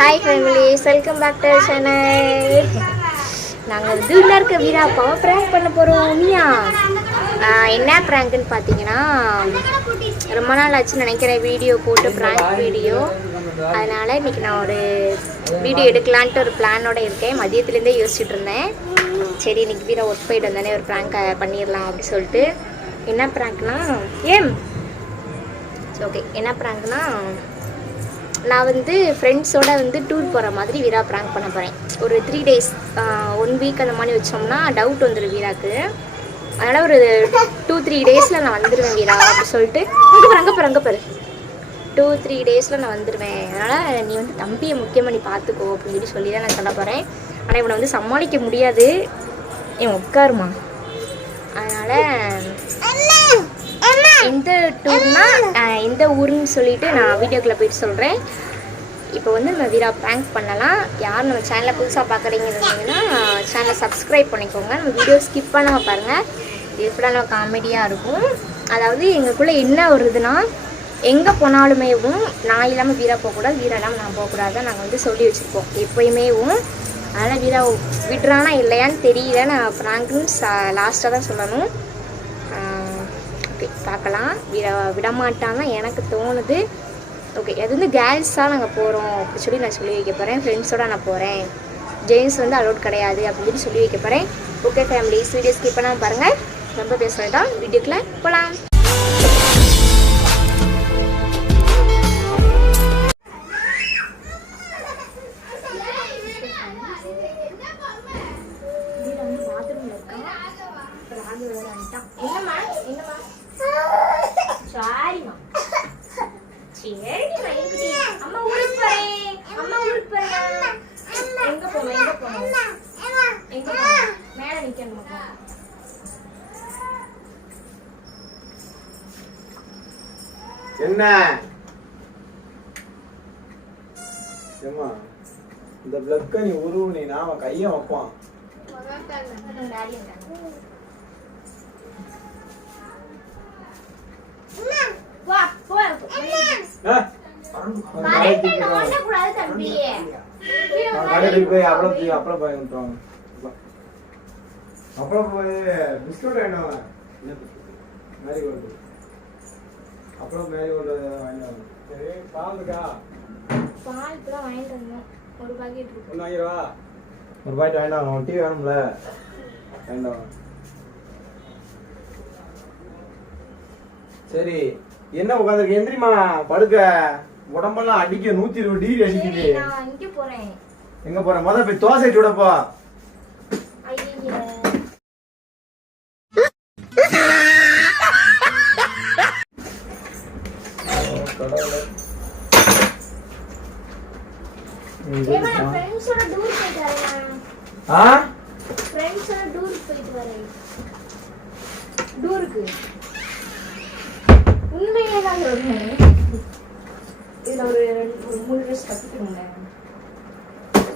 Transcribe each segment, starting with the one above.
Hi families, welcome back to channel. நாங்கள் வந்து உள்ள இருக்க வீரா அப்பாவை ப்ராங்க் பண்ண போகிறோம். மியா என்ன ப்ராங்க்னு பார்த்தீங்கன்னா, ரொம்ப நாள் ஆச்சுன்னு நினைக்கிறேன் வீடியோ போட்டு, ப்ராங்க் வீடியோ. அதனால் இன்றைக்கி நான் ஒரு வீடியோ எடுக்கலான்ட்டு ஒரு பிளானோடு இருக்கேன். மதியத்துலேருந்தே யோசிச்சுட்டு இருந்தேன். சரி, இன்றைக்கி வீரா ஒர்க் போயிட்டு வந்தானே ஒரு ப்ராங்க் பண்ணிடலாம் அப்படின்னு சொல்லிட்டு. என்ன ப்ராங்க்னா ஓகே, என்ன ப்ராங்க்னா, நான் வந்து ஃப்ரெண்ட்ஸோடு வந்து டூர் போகிற மாதிரி வீரா ப்ராங்க் பண்ண போகிறேன். ஒரு 3 days 1 week அந்த மாதிரி வச்சோம்னா டவுட் வந்துடும் வீராக்கு. அதனால் ஒரு 2-3 daysல நான் வந்துடுவேன் வீரா அப்படின்னு சொல்லிட்டு. அங்கே பாரு 2-3 daysல நான் வந்துடுவேன். அதனால் நீ வந்து தம்பியை முக்கியமாக நீ பார்த்துக்கோ அப்படின்னு சொல்லி தான் நான் சொல்ல போகிறேன். ஆனால் இவனை வந்து சமாளிக்க முடியாது. இவன் உட்காருமா. அதனால் எந்த டூர்னா எந்த ஊருன்னு சொல்லிட்டு நான் வீடியோக்குள்ளே போயிட்டு சொல்கிறேன். இப்போ வந்து நம்ம வீரா ப்ராங்க் பண்ணலாம். யார் நம்ம சேனலை புதுசாக பார்க்குறீங்கன்னா சேனலை சப்ஸ்கிரைப் பண்ணிக்கோங்க. நம்ம வீடியோ ஸ்கிப் பண்ணாமல் பாருங்கள். இது ஃபுல்லாக காமெடியாக இருக்கும். அதாவது எங்களுக்குள்ளே என்ன வருதுன்னா, எங்கே போனாலுமேவும் நான் இல்லாமல் வீரா போகக்கூடாது, வீரா இல்லாமல் நான் போகக்கூடாது. நாங்கள் வந்து சொல்லி வச்சுருப்போம் எப்போயுமேவும். அதனால் வீரா விடுறானா இல்லையான்னு தெரியல. நான் ப்ராங்க்னு லாஸ்ட்டாக தான் சொல்லணும். பார்க்கலாம். விடமாட்டான்னு எனக்கு தோணுது. ஓகே, அது வந்து கேர்ள்ஸாக நாங்கள் போகிறோம் அப்படி சொல்லி நான் சொல்லி வைக்க போகிறேன். ஃப்ரெண்ட்ஸோடு நான் போகிறேன், ஜென்ஸ் வந்து அலோட் கிடையாது அப்படின்னு சொல்லி வைக்க போகிறேன். ஓகே ஃபேமிலிஸ், வீடியோ ஸ்கிப் பண்ணாமல் பாருங்கள். ரொம்ப பேசுகிறது தான், வீடியோக்குள்ளே போகலாம். சாரிம்மா, சரிம்மா, இருக்கட்டி. அம்மா ஊருக்கு போறேன், அம்மா ஊருக்கு போறேன். எங்க போகணும் மேல நிக்கணுமா? என்ன ஏமா இந்த பிளக்க நீ உருவுனீனா அவன் கையை வைப்பான். அப்புறம் போய் பிஸ்கட் வேணும், மேரிகோல்டு. அப்புறம் மேரிகோல்டு வாங்கிட்டு. சரி, பாலுக்கா பால் இப்பதான் வாங்கிட்டு வந்தோம். ஒரு பாக்கெட் இருக்கு. ஒன்று வாங்கிடுவா. ஒரு பாக்கெட் வேண்டாம், உன் டீ வேணும்ல. வேண்டாம். சரி, என்ன உட்காந்துருக்கு? எந்திரிமா, படுக்க. உடம்பெல்லாம் அடிக்க 120 டிகிரி அடிக்குது. நான் இங்க போறேன். எங்க போற? முத போய் தோசை சுடப்போ. ஐயே, ஃப்ரெண்ட்ஸோட டூர் போயிட்டு வரேன். ஃப்ரெண்ட்ஸோட டூருக்கு போயிட்டு வரேன். டூருக்கு உண்மையே தான் சொல்றேன். இதுல ஒரு 3 ட்ரெஸ் கட்டிக்கணுங்க.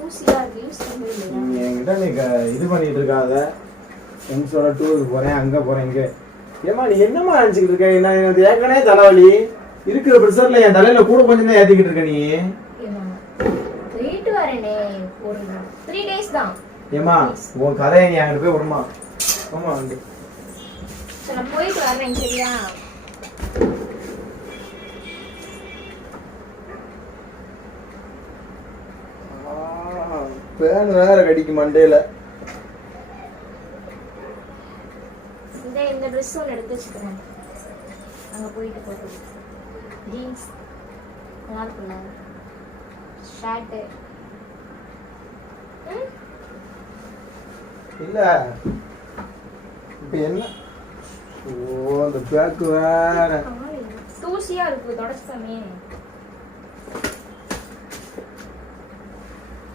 ஊசியா இருக்கு, யூஸ் பண்ணவே நீ என்கிட்ட நீ இது பண்ணிட்டு இருக்காத. ஃப்ரெண்ட்ஸோட டூருக்கு போறேன், அங்க போறேன், இங்க. ஏமா நீ என்னமா நினைச்சுக்கிட்டு இருக்க? என்ன எனக்கு ஏற்கனவே தலைவலி இருக்கிற ப்ரெஷர்ல என் தலையில கூட கொஞ்சம் தான் ஏத்திக்கிட்டு இருக்க நீ. போயிட்டு வரேனே, ஒரு 3 days தான். ஏமா உன் கதையை நீ அங்கிட்டு போய் விடுமா. ஆமா வந்து சரி, நான் போயிட்டு வரேன். சரியா? பேன் வேற கடிக்கு மண்டையில. இந்த ட்ரெஸ் ஒன்று எடுத்து வச்சுக்கிறேன். அங்கே போயிட்டு போட்டு ஜீன்ஸ் நல்லா இருக்குல்ல, ஷர்ட்டு. இல்ல இப்ப என்ன? ஓ, அந்த பேக்கு வேற தூசியா இருக்கு, தொடச்சுக்காமே.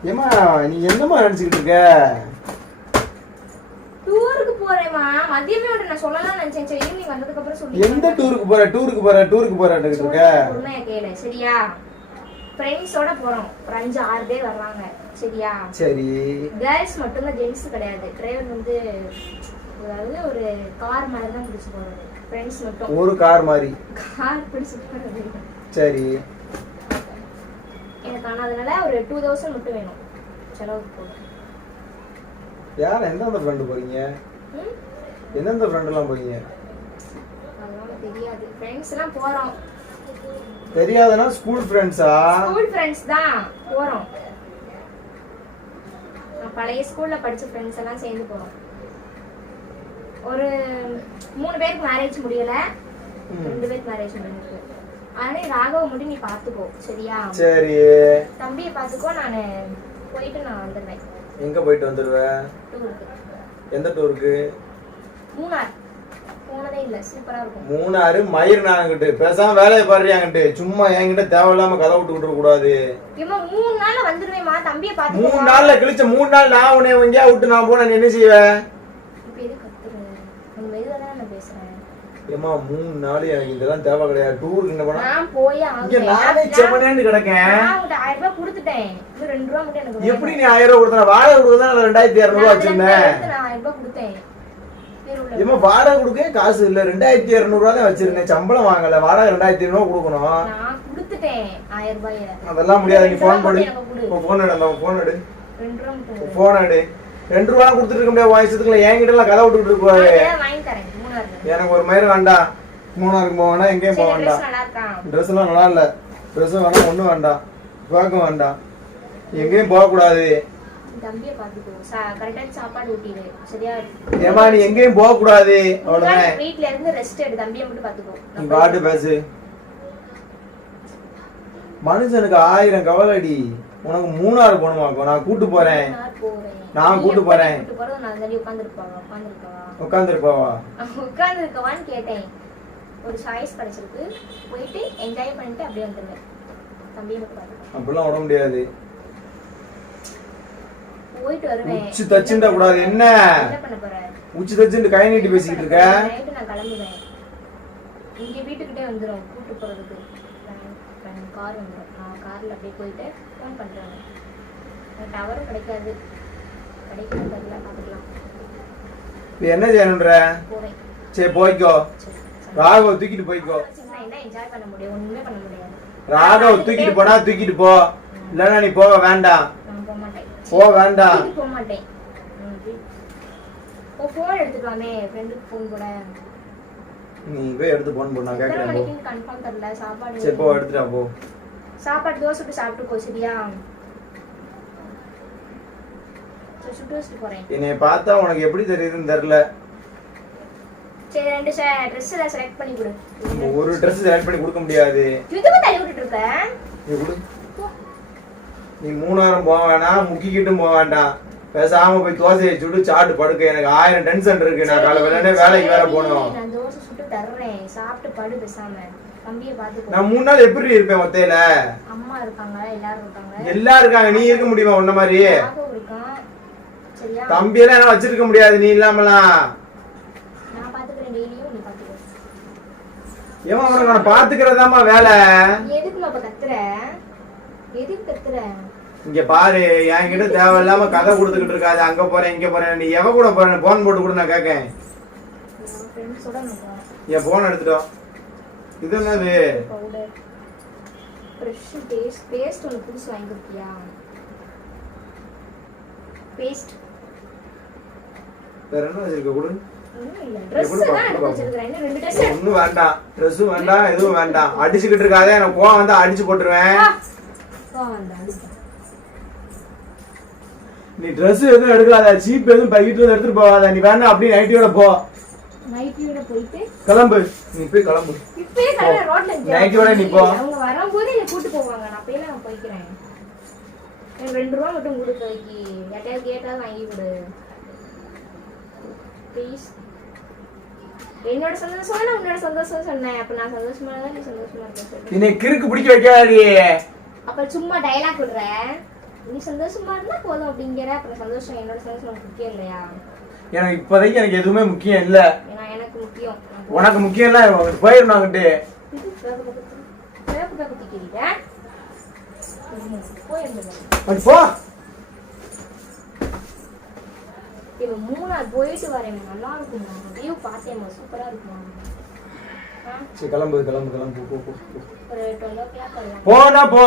ஏமா நீ என்னமா நினைச்சுக்கிட்டு இருக்க? டூருக்கு போறேமா. மதியமே வந்து நான் சொல்லலாம் நினைச்சேன். சரி, ஈவினிங் வந்ததுக்கு அப்புறம் சொல்லி. எந்த டூருக்கு போற? டூருக்கு போறேன்னு இருக்க. உண்மையா கேளு, சரியா? ஃப்ரெண்ட்ஸோட போறோம். ஒரு 5-6 பேர் வர்றாங்க. சரியா? சரி. கேர்ள்ஸ் மட்டும் தான், ஜென்ஸ் கிடையாது. டிரைவர் வந்து அதாவது ஒரு கார் மாதிரி தான் பிடிச்சு போறது. ஃப்ரெண்ட்ஸ் மட்டும். ஒரு கார் மாதிரி. கார் பிடிச்சு போறது. சரி. எனக்கு பண்ணாதனால ஒரு 2000 மட்டும் வேணும் செலவுக்கு போடும். யார் எந்தெந்த ஃப்ரெண்டு போறீங்க? எந்தெந்த ஃப்ரெண்டெல்லாம் போறீங்க? அதெல்லாம் தெரியாது. ஃப்ரெண்ட்ஸ் எல்லாம் போறோம். தெரியாதுன்னா ஸ்கூல் ஃப்ரெண்ட்ஸா? ஸ்கூல் ஃப்ரெண்ட்ஸ் தான் போறோம். நான் பழைய ஸ்கூல்ல படிச்ச ஃப்ரெண்ட்ஸ் எல்லாம் சேர்ந்து போறோம். ஒரு 3 பேருக்கு மேரேஜ் முடியல, 2 பேருக்கு மேரேஜ் முடிஞ்சிருக்கு. அதனால ராகவ மட்டும் நீ பாத்துக்கோ சரியா? சரி. தம்பியை பாத்துக்கோ, நான் போயிட்டு நான் வந்துடுவேன். எங்க போயிட்டு வந்துடுவ? டூருக்கு. எந்த டூருக்கு? மூணார். போனதே இல்ல, சூப்பரா இருக்கும். மூணாறு மயிர் நாங்கிட்டு பேசாம வேலையை பாடுறியாங்கிட்டு சும்மா என்கிட்ட தேவையில்லாம கதை விட்டு கூடாது. 3 நாள்ல வந்துருவேமா, தம்பியை பாத்துக்கோ. 3 நாள்ல கழிச்ச 3 நாள் நான் உன்னை எங்கேயா விட்டு நான் போன என்ன செய்வேன்? இப்ப எது கத்துற? நான் மெதுவா தான் நான் பேசுறேன். ஏமா 3 நாள் எனக்கு இதெல்லாம் தேவை கிடையாது. டூருக்கு என்ன போனா நான் போய் இங்க நானே செவனேன்னு கிடக்கேன். நான் உன்கிட்ட 1000 ரூபாய் கொடுத்துட்டேன். இன்னும் 2 ரூபாய் மட்டும் எனக்கு. எப்படி நீ 1000 ரூபாய் கொடுத்தா? வாடகை கொடுத்தா 2200 ரூபாய் வச்சிருந்தேன். நான் 1000 ரூபாய் கொடுத்தேன். ஏமா வாடகை கொடுக்க காசு இல்ல, 2200 ரூபாய் தான் வச்சிருந்தேன். சம்பளம் வாங்கல, வாடகை 2200 கொடுக்கணும். நான் கொடுத்துட்டேன் 1000 ரூபாய். அதெல்லாம் முடியாது. நீ போன் பண்ணு. போன் எடு, அந்த போன் எடு. 2 ரூபாய் மட்டும். போன் எடு. 2 ரூபாய் கொடுத்துட்டு இருக்க முடியாது. வாய்ஸ்துக்குள்ள என்கிட்ட எல்லாம் கதை விட்டுட்டு இருப்பாரு. வாங்கி தரேன். எனக்கு ஒரு மயிறு வேண்டாம். மூணாருக்கு போவேனா, எங்கேயும் போக வேண்டாம். ட்ரெஸ் எல்லாம் நல்லா இல்ல. ட்ரெஸ் வேணாம், ஒண்ணும் வேண்டாம், பேக்கும் வேண்டாம், எங்கேயும் போக கூடாது. தம்பியை பாத்துக்கோ, கரெக்டா சாப்பாடு ஊட்டிடு சரியா? ஏமா நீ எங்கேயும் போக கூடாது, அவ்வளவுதான். வீட்ல இருந்து ரெஸ்ட் எடு, தம்பியை மட்டும் பாத்துக்கோ. நீ பாட்டு பேசு. மனுஷனுக்கு 1000 கவலைடி. உனக்கு மூணாறு போகணுமாக்கும், நான் கூட்டு போறேன். நான் கூட்டு போறேன். உட்காந்துருக்கவான்னு கேட்டேன். ஒரு சாய்ஸ் கிடைச்சிருக்கு, போயிட்டு என்ஜாய் பண்ணிட்டு அப்படியே வந்துருவேன். தம்பியை மட்டும் பாத்துக்கோ. அப்படிலாம் விட முடியாது. போயிட்டு வருவேன். உச்சி தச்சுண்டா கூடாது. என்ன பண்ண போற? உச்சி தச்சுண்டு கை நீட்டி பேசிக்கிட்டு இருக்க. நைட்டு நான் கிளம்புவேன். இங்க வீட்டுக்கிட்டே வந்துரும் கூட்டு போறதுக்கு. கார் வந்துரும். நான் கார்ல அப்படியே போயிட்டு ஃபோன் பண்றேன். டவரும் கிடைக்காது. கிடைக்காது தெரியல, பாத்துக்கலாம். நீ என்ன செய்யணும்ன்ற? போறேன். சரி போய்க்கோ. ராகவ தூக்கிட்டு போய்க்கோ. என்ன என்ஜாய் பண்ண முடியும்? ஒண்ணுமே பண்ண முடியாது. ராகவ தூக்கிட்டு போனா தூக்கிட்டு போ, இல்லன்னா நீ போக வேண்டாம். நான் போக மாட்டேன். போ வேண்டாம். போக மாட்டேன். போன் எடுத்துக்கலாமே, ஃப்ரெண்டுக்கு போன் கூட. நீ போய் எடுத்து போன் பண்ணா கேக்குறேன். போ. கன்ஃபார்ம் தெரியல சாப்பாடு. சரி போ, எடுத்துடா போ. சாப்பாடு தோசை சுட்டு சாப்பிட்டு போ சரியா? சுட்டு வச்சுட்டு போறேன். என்னைய பார்த்தா உனக்கு எப்படி தெரியுதுன்னு தெரியல. சரி 2 Dress செலக்ட் பண்ணி கொடு. ஒரு Dress செலக்ட் பண்ணி கொடுக்க முடியாது. இதுக்கு தள்ளி விட்டுட்டு இருக்க. நீ கொடு. நீ மூணாரம் போக வேணாம், முக்கிக்கிட்டும் போக வேண்டாம். பேசாம போய் தோசையை சுட்டு சாப்பிட்டு படுக்க. எனக்கு 1000 டென்ஷன் இருக்கு. நான் காலை வேலைனே வேலைக்கு வேற போகணும். நான் தோசை சுட்டு தர்றேன், சாப்பிட்டு படு பேசாம. தம்பியை பாத்துக்கோ. நான் 3 நாள் எப்படி இருப்பேன் ஒத்தையில? அம்மா இருக்காங்க, எல்லாரும் இருக்காங்க. எல்லாரும் இருக்காங்க, நீ இருக்க முடியுமா உன்ன மாதிரி? இருக்கான் சரியா? தம்பி எல்லாம் என்ன வச்சிருக்க முடியாது நீ இல்லாமலாம். நான் பாத்துக்கிறேன், டெய்லியும் நீ பாத்துக்கோ. ஏமா உனக்கு நான் பாத்துக்கிறதாமா வேலை. எதுக்கு அப்ப கத்துற? எதுக்கு கத்துற? இங்க பாரு, என்கிட்ட தேவையில்லாம கதை கொடுத்துக்கிட்டு இருக்காது. அங்க போறேன் இங்க போறேன். நீ எவ கூட போறேன்? போன் போட்டு கூட நான் கேட்கேன். என் போன் எடுத்துட்டோம். இது என்னது? பவுடர் ஃப்ரெஷ் பேஸ்ட் ஒன்று புதுசு வாங்கி கொடுத்தியா? பேஸ்ட் வேற என்ன வச்சிருக்க? கொடு. ஒன்னும் வேண்டாம், ட்ரெஸ்ஸும் வேண்டாம், எதுவும் வேண்டாம். அடிச்சுக்கிட்டு இருக்காத, எனக்கு கோவம் வந்தா அடிச்சு போட்டுருவேன். நீ ட்ரெஸ் எதுவும் எடுக்காத, சீப் எதுவும் பைக்கிட்டு எடுத்துட்டு போகாத. நீ வேணா அப்படியே நைட்டியோட போ. நைட்டியோட போயிட்டு கிளம்பு. நீ போய் கிளம்பு. இப்பவே கிளம்பு. ரோட்ல நைட்டியோட நீ போ. அவங்க வரும்போது என்ன கூட்டி போவாங்க. நான் போய் நான் போய்க்கிறேன். எனக்கு 2 ரூபா மட்டும் கொடு. போய்க்கு யார்ட்டையாவது கேட்டாவது வாங்கி கொடு ப்ளீஸ். என்னோட சந்தோஷமா நான் உன்னோட சந்தோஷம் சொன்னேன். அப்ப நான் சந்தோஷமா இருந்தா நீ சந்தோஷமா இருக்க. நீ கிறுக்கு பிடிக்க வைக்காதே. அப்ப சும்மா டயலாக் விடுற. நீ சந்தோஷமா இருந்தா போதும் அப்படிங்கிற. அப்புறம் சந்தோஷம், என்னோட சந்தோஷம் உனக்கு முக்கியம் இல்லையா? எனக்கு இப்போதைக்கு எனக்கு எதுவுமே முக்கியம் இல்ல. எனக்கு முக்கியம். உனக்கு முக்கியம் இல்ல. போயிடணும் அங்கிட்டு. போ. இப்போ 3 நாள் போயிட்டு வரேன். நல்லா இருக்கும். வியூ பார்த்தேன், சூப்பரா இருக்கும். சரி கிளம்பு கிளம்பு கிளம்பு. போ போ. ஒரு 12 o'clock வரலாம். போனா போ.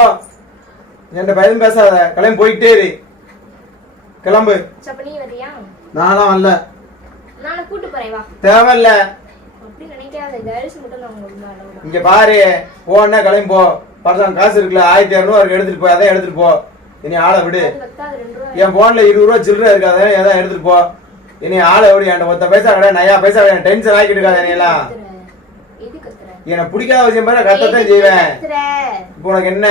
என்கிட்ட பயந்து பேசாத, கிளம்பி போயிட்டே இரு. கிளம்பு. அப்ப நீ வரியா? நானும் வரல. நானும் கூட்டு போறேன், வா. தேவையில்ல. அப்படி நினைக்காத, கேர்ள்ஸ் மட்டும் தான் உங்களுக்கு. இங்க பாரு, போனா கிளம்பி போ. பர்சன் காசு இருக்குல்ல, 1200 எடுத்துட்டு போ. அதான் எடுத்துட்டு போ. இனி ஆளை விடு. என் போன்ல 20 ரூபா சில்லற இருக்காத, ஏதாவது எடுத்துட்டு போ. இனி ஆளை விடு. என்கிட்ட 10 பைசா கிடையாது, நயா பைசா கிடையாது. டென்ஷன் ஆக்கிட்டு இருக்காத நீ எல்லாம். எனக்கு பிடிக்காத விஷயம் பாரு, கத்தத்தான் செய்வேன். இப்போ உனக்கு என்ன?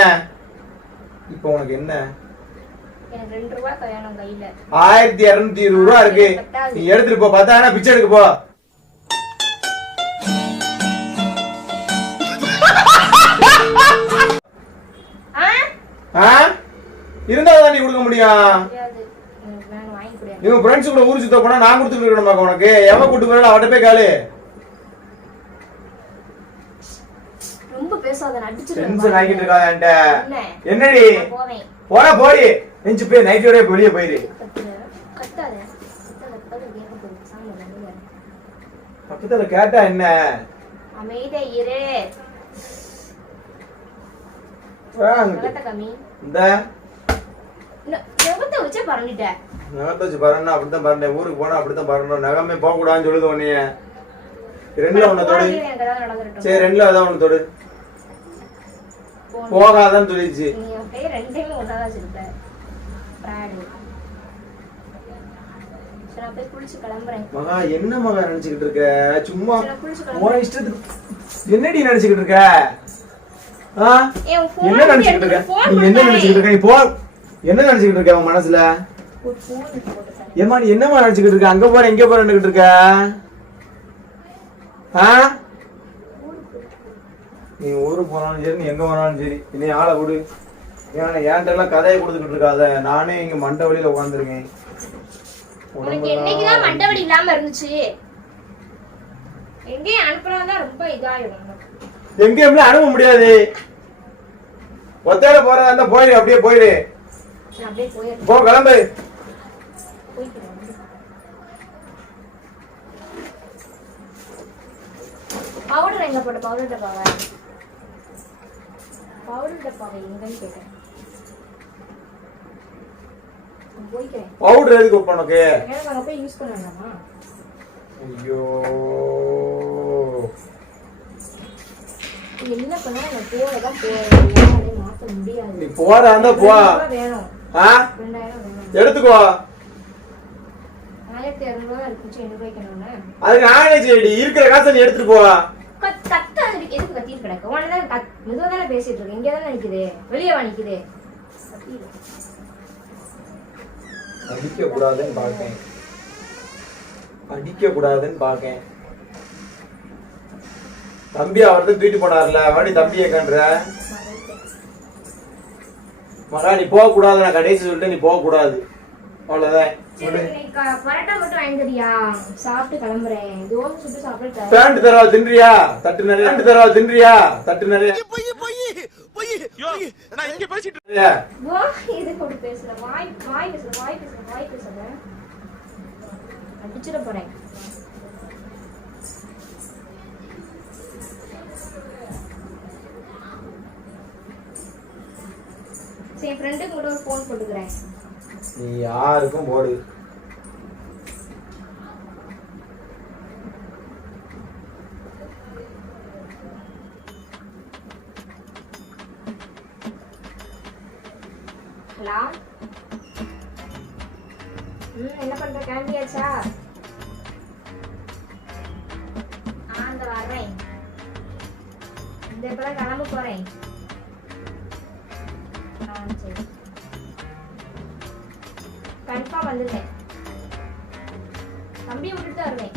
இப்போ உனக்கு என்ன? 1220 ரூபா இருக்கு, நீ எடுத்துட்டு போ. 10,000 பிச்சை எடுக்க போ. இருந்தாதான் நீ கொடுக்க முடியும். இவன் ஃப்ரெண்ட்ஸ் கூட ஊர் சுத்த போனா நான் கொடுத்துட்டு இருக்கணும். உனக்கு எவன் கூட்டு போறா அவட்ட போய் காலு. ரொம்ப பேசாத, அடிச்சிடுறேன். டென்ஷன் ஆகிட்டு இருக்காத என்கிட்ட. என்னடி போடா போடி. நெஞ்சு போய் நைட்டோட வெளியே போயிரு. பக்கத்துல கேட்டா என்ன? அமைதியா இரு. இந்த நகத்தை வச்சே பறந்துட்டேன். நகத்தை வச்சு பறந்தா அப்படித்தான் பறந்தேன். ஊருக்கு போனா அப்படித்தான் பறந்தோம். நகமே போக கூடாதுன்னு சொல்லுது உன்னைய. 2ல ஒண்ணு தொடு. சரி 2ல அதான் ஒண்ணு தொடு. போகாதான்னு சொல்லிடுச்சு. மகா என்ன மகா நினைச்சுக்கிட்டு இருக்க? சும்மா இஷ்டத்துக்கு என்னடி நினைச்சுக்கிட்டு இருக்க? என்ன நினைச்சுக்கிட்டு இருக்க? நீ என்ன நினைச்சுக்கிட்டு இருக்க? நீ போ. என்ன நினைச்சுக்கிட்டு இருக்க உன் மனசுல? ஏமா நீ என்னமா நினைச்சுக்கிட்டு இருக்க? அங்க போற இங்க போறேன்னு இருக்க. நீ ஊருக்கு போனாலும் சரி, நீ எங்க போனாலும் சரி, இனி ஆளை விடு. ஏன்னா என்கிட்ட எல்லாம் கதையை கொடுத்துக்கிட்டு இருக்காத. நானே இங்க மண்டை வழியில உட்காந்துருக்கேன். என்னைக்குதான் மண்டை வலி இல்லாம இருந்துச்சு? எங்கேயும் அனுப்புறதான் ரொம்ப இதாயிடும். எங்கேயுமே அனுப்ப முடியாது. ஒத்தையில போறதா இருந்தா போயிடு, அப்படியே போயிடு. போ கிளம்பு. பவுடர் எங்க போட்ட? பவுடர் டப்பாவை எங்கன்னு கேட்டேன். பவுடர் எதுக்கு உனக்கு? அங்க போய் யூஸ் பண்ண வேண்டாமா? ஐயோ என்ன பண்ணா நான் போறதான் போறேன். மாத்த முடியாது. நீ போறா இருந்தா போ. வேணும். 2000 எடுத்துக்கோ. 1200 இருக்கு. என்ன வைக்கணும்னா அதுக்கு நானே சரி இருக்கிற காசை நீ எடுத்துட்டு போ. கத்த எதுக்கு கத்திட்டு கிடக்கு? உடனே மெதுவா தானே பேசிட்டு இருக்கு. இங்கே தானே நிக்குது, வெளியே வா நிக்குது. அடிக்க கூடாதுன்னு பாக்கேன். அடிக்க கூடாதுன்னு பாக்கேன். தம்பி அவர்தான் தூக்கிட்டு போனார்ல, வாடி தம்பியை கன்ற. மகா நீ போக கூடாது. நான் கடைசி சொல்லிட்டு நீ போக கூடாது. அவ்வளவுதான். பரோட்டா மட்டும் வாங்கிறியா? சாப்பிட்டு கிளம்புறேன். தோசை சுட்டு சாப்பிட்டு பேண்ட் தரவா தின்றியா? தட்டு நிறைய பேண்ட் தரவா தின்றியா? தட்டு நிறைய இது கூட பேசுற வாய் பேசுற அடிச்சிட போறேன். சரி ஃப்ரெண்டுக்கு கூட ஒரு போன் போட்டுக்கிறேன். நீ யாருக்கும் போடு. ஹலோ. என்ன பண்ற? கிளம்பியாச்சா? அந்த வர்றேன். இந்த இப்பதான் கிளம்ப போறேன். சரி கன்ஃபார்ம் வந்துருவேன். தம்பியை விட்டுட்டு தான் வருவேன்.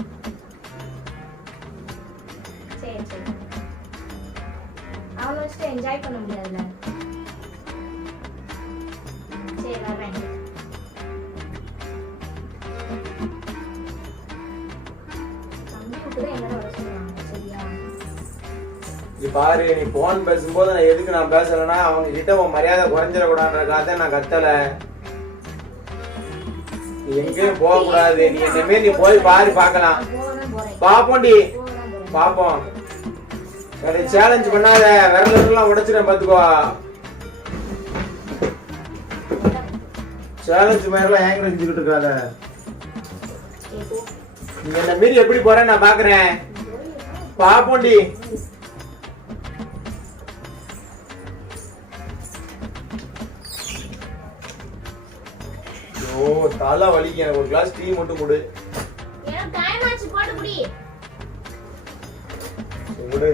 சரி அவனை வச்சுட்டு என்ஜாய் பண்ண முடியாதுல்ல. சரி வர்றேன். தம்பி விட்டுதான் என்னோட வர சொல்லுவாங்க. சரியா? பாரு நீ போன் பேசும்போது நான் எதுக்கு நான் பேசலன்னா அவங்க கிட்ட உன் மரியாதை குறைஞ்சிடக்கூடாதுன்றதுக்காக நான் கத்தல. நீ எங்கேயும் போக கூடாது. நீ என்னமே நீ போய் பாரு, பாக்கலாம். பாப்போண்டி பாப்போம். சேலஞ்ச் பண்ணாத, விரலாம் உடைச்சிட பாத்துக்கோ. சேலஞ்சு மாதிரிலாம் ஏங்க செஞ்சுக்கிட்டு இருக்காத. நீங்க என்ன மீறி எப்படி போறேன்னு நான் பாக்குறேன். பாப்போண்டி. ஓ தலை வலிக்கு, எனக்கு ஒரு கிளாஸ் டீ மட்டும் கொடு. எனக்கு டைம் ஆச்சு, போட்டு குடி. கொடு.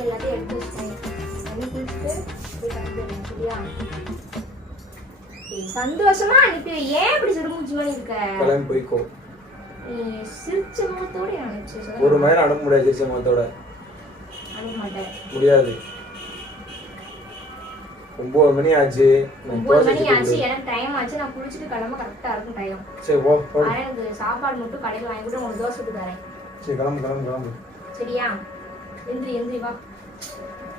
எல்லாத்தையும் எடுத்து வச்சுக்கோங்க. தண்ணி குடிச்சிட்டு போய் கட்டிட்டு வரணும், சரியா? சந்தோஷமா அனுப்பி. ஏன் இப்படி சிறுமூச்சு மாதிரி இருக்க? கிளம்பி போய்க்கோ. நீ சிரிச்ச முகத்தோட அனுப்பிச்சு ஒரு மணி நேரம் அனுப்ப முடியாது. சிரிச்ச முகத்தோட அனுப்ப மாட்டேன். முடியாது. 9 மணி ஆச்சு. 9 மணி ஆச்சு, எனக்கு டைம் ஆச்சு. நான் குளிச்சுட்டு கிளம்ப கரெக்டா இருக்கும் டைம். சரி போ. எனக்கு சாப்பாடு மட்டும் கடையில் வாங்கி கூட உங்களுக்கு தோசை சுட்டு தரேன். சரி கிளம்பு கிளம்பு கிளம்பு. சரியா? எந்திரி வா.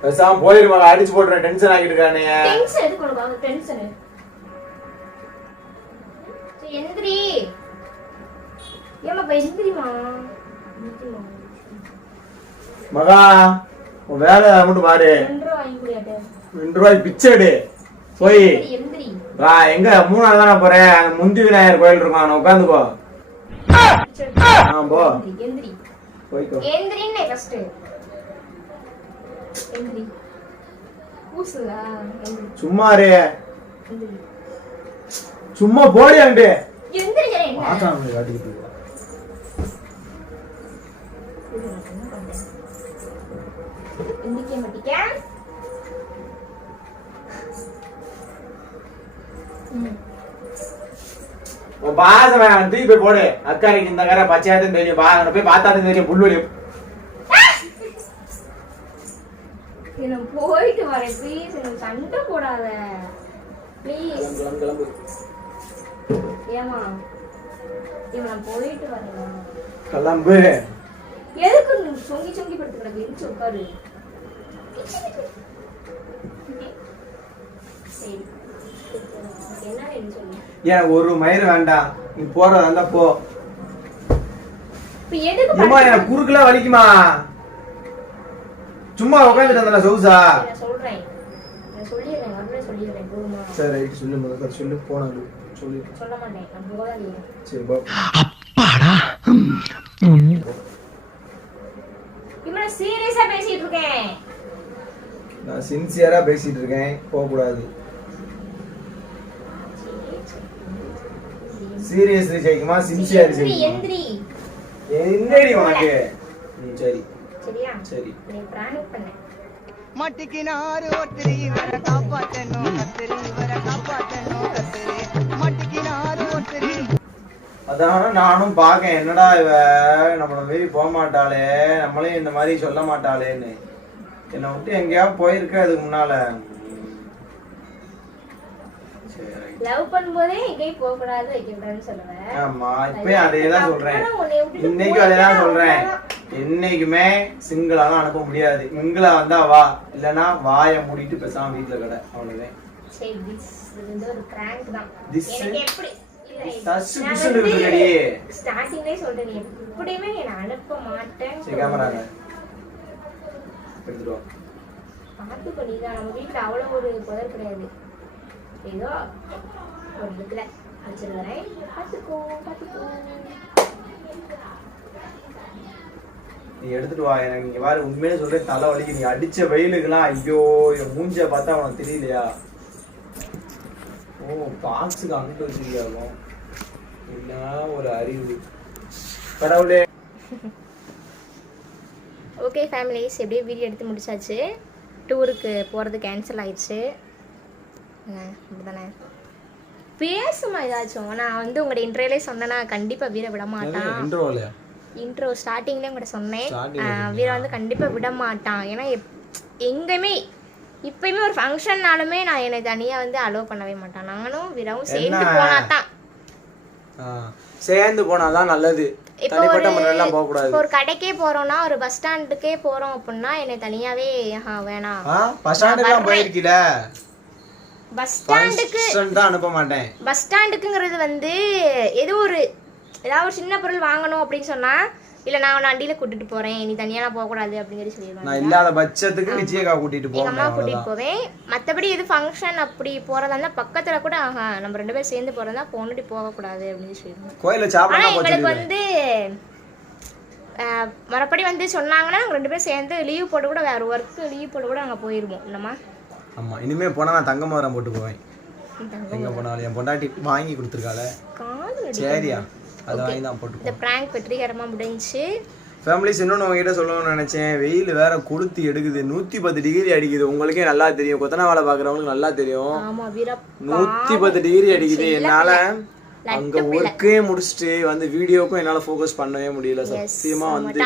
பேசாம போயிருமா, அடிச்சு போட்டுறேன். டென்ஷன் ஆகிட்டு இருக்கானே. டென்ஷன் எதுக்கு உனக்கு? டென்ஷன். சரி எந்திரி. ஏமா போய் எந்திரிமா. மகா உன் வேலை மட்டும் பாரு. 2 ரூபாய் வாங்கி குடியாட்டு. 2 ரூபாய் பிச்சை எடு. போய் எந்திரி. வா. எங்க 3 தானே போறேன். அங்க முந்தி விநாயகர் கோயில் இருக்கும், அங்க உட்காந்துக்கோ. போ. எந்திரி. போய்க்கோ. எந்திரின்னு ஃபர்ஸ்ட். எந்திரி. பூசுடா. எந்திரி. சும்மா இரு. எந்திரி. சும்மா போடி அங்க. எந்திரி. என்ன ஆசாமி காட்டிக்கிட்டு இருக்க. எந்திரிக்க மாட்டீங்க. உன் பாசம் வேணாம், தூக்கி போய் போடு. அக்காரிக்கு இந்த கார பச்சையாத்தான் தெரியும். பாங்க போய் பார்த்தாலும் தெரியும். புல்வெளி. நான் போயிட்டு வரேன் ப்ளீஸ். எனக்கு சண்டை போடாத ப்ளீஸ். கிளம்பு. ஏமா நான் போயிட்டு வரேன். கிளம்பு. எதுக்கு நீ சொங்கி சொங்கி படுத்து கிடக்கு? எரிச்சு உட்காரு. சரி என்ன வேணும் சொல்லு. எனக்கு ஒரு மயிறு வேண்டாம். நீ போறதா இருந்தா போ. இப்ப எதுக்கு அம்மா எனக்கு குறுக்குல வலிக்குமா? சும்மா உட்காந்துட்டு வந்தா சௌசா. நான் சொல்றேன். நான் சொல்லிடுறேன். அப்படியே சொல்லிடுறேன். போதுமா? சரி ரைட் சொல்லு. முதல்ல சொல்லு. போனாலும் சொல்லு. சொல்ல மாட்டேன். நான் போகாதீங்க. சரி போ. அப்பாடா. இப்ப நான் சீரியஸா பேசிட்டு இருக்கேன். நான் சின்சியரா பேசிட்டு இருக்கேன். போக கூடாது. சீரியஸ்லி ஜெயிக்குமா? சின்சியர் ஜெயிக்குமா? எந்திரி. என்னடி உனக்கு? சரி சரியா? சரி. நீ பிராங்க் பண்ண. மட்டிக்கினாரு ஒருத்தரி வர காப்பாத்தணும் கத்திரி வர காப்பாத்தணும் கத்திரி மட்டிக்கினாரு ஒருத்தரி. அதான் நானும் பாக்கேன். என்னடா இவ நம்மள மீறி போக மாட்டாளே, நம்மளையும் இந்த மாதிரி சொல்ல மாட்டாளேன்னு. என்னை விட்டு எங்கேயாவது போயிருக்க அதுக்கு முன்னால. லவ் பண்ணும்போதே எங்கேயும் போக கூடாது, வைக்க கூடாதுன்னு சொல்லுவேன். ஆமா, இப்பயும் அதேதான் சொல்றேன். இன்னைக்கும் அதேதான் சொல்றேன். என்னைக்குமே சிங்கிளா அனுப்ப முடியாது. மிங்கிளா வந்தா வா, இல்லனா வாயை மூடிட்டு பேசாம வீட்டுல கடை. அவ்வளவுதான். சரி, இது ஒரு பிராங்க் தான். This எனக்கு எப்படி ஸ்டார்டிங்லயே சொல்றேன், எப்படியுமே என்ன அனுப்ப மாட்டேன். பார்த்து பண்ணிதான். நம்ம வீட்டுல அவ்வளவு ஒரு புதர் கிடையாது. ஏதோ ஒரு இதுல வச்சிருக்கிறேன். பார்த்துக்கோ பார்த்துக்கோ. நீ எடுத்துட்டு வா. எனக்கு நீங்க பாரு, உண்மையிலே சொல்றேன், தலை வலிக்கு. நீ அடிச்ச வெயிலுக்குலாம் ஐயோ என் மூஞ்ச பார்த்தா உனக்கு தெரியலையா? ஓ, பாக்ஸுக்கு அங்கிட்டு வச்சிருக்காகும். என்ன ஒரு அறிவு கடவுளே. ஓகே ஃபேமிலிஸ், எப்படியே வீடியோ எடுத்து முடிச்சாச்சு. டூருக்கு போகிறது கேன்சல் ஆயிடுச்சு. அப்படிதானே? பேசுமா ஏதாச்சும். நான் வந்து உங்களோட இன்ட்ரோலே சொன்னேன்னா கண்டிப்பாக வீரை விட மாட்டான். இன்ட்ரோ ஸ்டார்டிங்லேயும் கூட சொன்னேன், வீரை வந்து கண்டிப்பாக விட மாட்டான். ஏன்னா எங்கேயுமே இப்பயுமே ஒரு ஃபங்க்ஷன்னாலுமே நான் என்னை தனியாக வந்து அலோவ் பண்ணவே மாட்டான். நானும் வீராவும் சேர்ந்து போனா தான். சேர்ந்து போனாதான் நல்லது. இப்போ தனிப்பட்ட முறையெல்லாம் போக கூடாது. இப்போ ஒரு கடைக்கே போறோம்னா ஒரு பஸ் ஸ்டாண்டுக்கே போறோம் அப்படின்னா என்னை தனியாவே வேணாம். பஸ் ஸ்டாண்டுக்குலாம் போயிருக்கீல? பஸ் ஸ்டாண்டுக்கு தான் அனுப்ப மாட்டேன். பஸ் ஸ்டாண்டுக்குங்கிறது வந்து ஏதாவது ஒரு சின்ன பொருள் வாங்கணும் அப்படின்னு சொன்னா இல்ல நான் உன்னை வண்டியில கூட்டிட்டு போறேன், நீ தனியா போக கூடாது அப்படிங்கிற சொல்லிடுவாங்க. நான் இல்லாத பட்சத்துக்கு விஜயக்கா கூட்டிட்டு எங்க போவேன். அம்மா கூட்டிட்டு போவேன். மத்தபடி எது ஃபங்க்ஷன் அப்படி போறதா இருந்தா பக்கத்துல கூட நம்ம 2 பேரும் சேர்ந்து போறதா போனடி போக கூடாது அப்படின்னு சொல்லிடுவாங்க. கோயில ஆனா சாப்பிடலாம் எங்களுக்கு வந்து மறுபடி வந்து சொன்னாங்கன்னா 2 பேரும் சேர்ந்து லீவ் போட்டு கூட வேற ஒர்க் லீவ் போட்டு கூட நாங்க போயிருவோம். என்னமா? ஆமா, இனிமே போனா நான் தங்க மரம் போட்டு போவேன். எங்க போனாலும் என் பொண்டாட்டி வாங்கி கொடுத்துருக்காள. சரியா, அது வாங்கி தான் போட்டு. இந்த பிராங்க் வெற்றிகரமா முடிஞ்சுச்சு. ஃபேமிலிஸ், இன்னொன்று உங்ககிட்ட சொல்லணும்னு நினைச்சேன். வெயில் வேற கொளுத்தி எடுக்குது, 110 டிகிரி அடிக்குது. உங்களுக்கே நல்லா தெரியும், கொத்தனா வேலை பாக்குறவங்களுக்கு நல்லா தெரியும். 110 டிகிரி அடிக்குது. என்னால அங்க ஒர்க்கே முடிச்சுட்டு வந்து வீடியோக்கும் என்னால ஃபோக்கஸ் பண்ணவே முடியல. சத்தியமா வந்து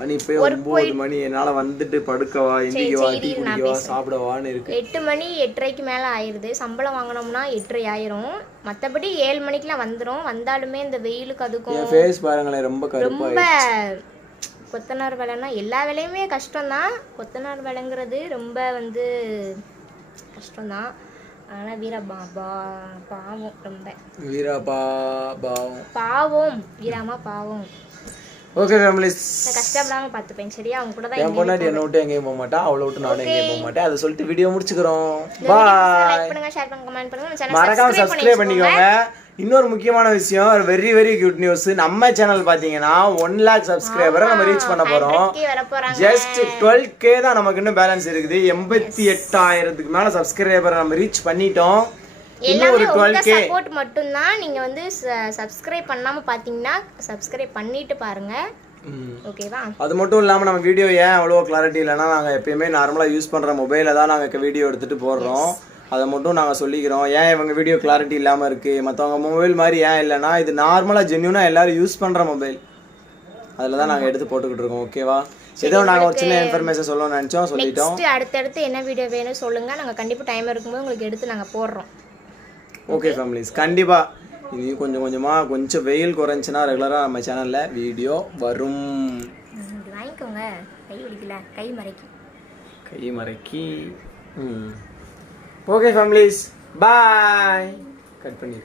மணி இப்போ 9 மணி. என்னால வந்துட்டு படுக்கவா, எந்திரிக்கவா, டீ குடிக்கவா, சாப்பிடவான்னு இருக்கு. 8 மணி 8:30க்கு மேல ஆயிருது. சம்பளம் வாங்கினோம்னா 8:30 ஆயிரும். மத்தபடி 7 மணிக்கெல்லாம் வந்துரும். வந்தாலுமே இந்த வெயிலுக்கு அதுக்கும் என் ஃபேஸ் பாருங்களேன், ரொம்ப ரொம்ப கொத்தனார் வேலைன்னா எல்லா வேலையுமே கஷ்டம்தான். கொத்தனார் வேலைங்கிறது ரொம்ப வந்து கஷ்டம்தான். ஆனா வீரா பாவம், ரொம்ப பாவம் வீராமா பாவம். ஓகே ஃபேமிலிஸ், கஷ்டப்படாம பார்த்துப்பேன். சரியா? அவங்க கூட தான் என் பொண்டாட்டி என்ன விட்டு எங்கேயும் போக மாட்டா, அவளை விட்டு நானும் எங்கேயும் போக மாட்டேன். அதை சொல்லிட்டு வீடியோ முடிச்சுக்கிறோம். பாய். லைக் பண்ணுங்க, ஷேர் பண்ணுங்க, கமெண்ட் பண்ணுங்க, மறக்காம சப்ஸ்கிரைப் பண்ணிக்கோங்க. இன்னொரு முக்கியமான விஷயம், வெரி வெரி குட் நியூஸ். நம்ம சேனல் பாத்தீங்கன்னா 1 lakh சப்ஸ்கிரைபரை நம்ம ரீச் பண்ண போறோம். ஜஸ்ட் 12K தான் நமக்கு இன்னும் பேலன்ஸ் இருக்குது. 88,000க்கு மேல சப்ஸ்கிரைபரை நம்ம ரீச் பண்ணிட்டோம். இன்னும் ஒரு 12K சப்போர்ட் மட்டும் தான். நீங்க வந்து சப்ஸ்கிரைப் பண்ணாம பாத்தீங்கன்னா சப்ஸ்கிரைப் பண்ணிட்டு பாருங்க. ஓகேவா? அது மட்டும் இல்லாம நம்ம வீடியோ ஏன் அவ்வளோ கிளாரிட்டி இல்லைன்னா, நாங்க எப்பயுமே நார்மலா யூஸ் பண்ற மொபைல தான் நாங்க வீடியோ எடுத்துட்டு போடுறோம். அதை மட்டும் நாங்கள் சொல்லிக்கிறோம். ஏன் இவங்க வீடியோ கிளாரிட்டி இல்லாமல் இருக்குது, மற்றவங்க மொபைல் மாதிரி ஏன் இல்லைன்னா, இது நார்மலாக ஜென்யூனாக எல்லோரும் யூஸ் பண்ணுற மொபைல். அதில் தான் நாங்கள் எடுத்து போட்டுக்கிட்டு இருக்கோம். ஓகேவா? ஏதோ நாங்கள் ஒரு சின்ன இன்ஃபர்மேஷன் சொல்லணும்னு நினச்சோம், சொல்லிட்டோம். அடுத்தடுத்து என்ன வீடியோ வேணும் சொல்லுங்கள், நாங்கள் கண்டிப்பாக டைம் இருக்கும்போது உங்களுக்கு எடுத்து நாங்கள் போடுறோம். ஓகே ஃபேமிலிஸ், கண்டிப்பாக இது கொஞ்சம் வெயில் குறைஞ்சுன்னா ரெகுலராக நம்ம சேனலில் வீடியோ வரும். வாங்கிக்கோங்க. கை பிடிக்கல, கை மறைக்கி. ஓகே ஃபேமிலிஸ், பாய். கட் பண்ணி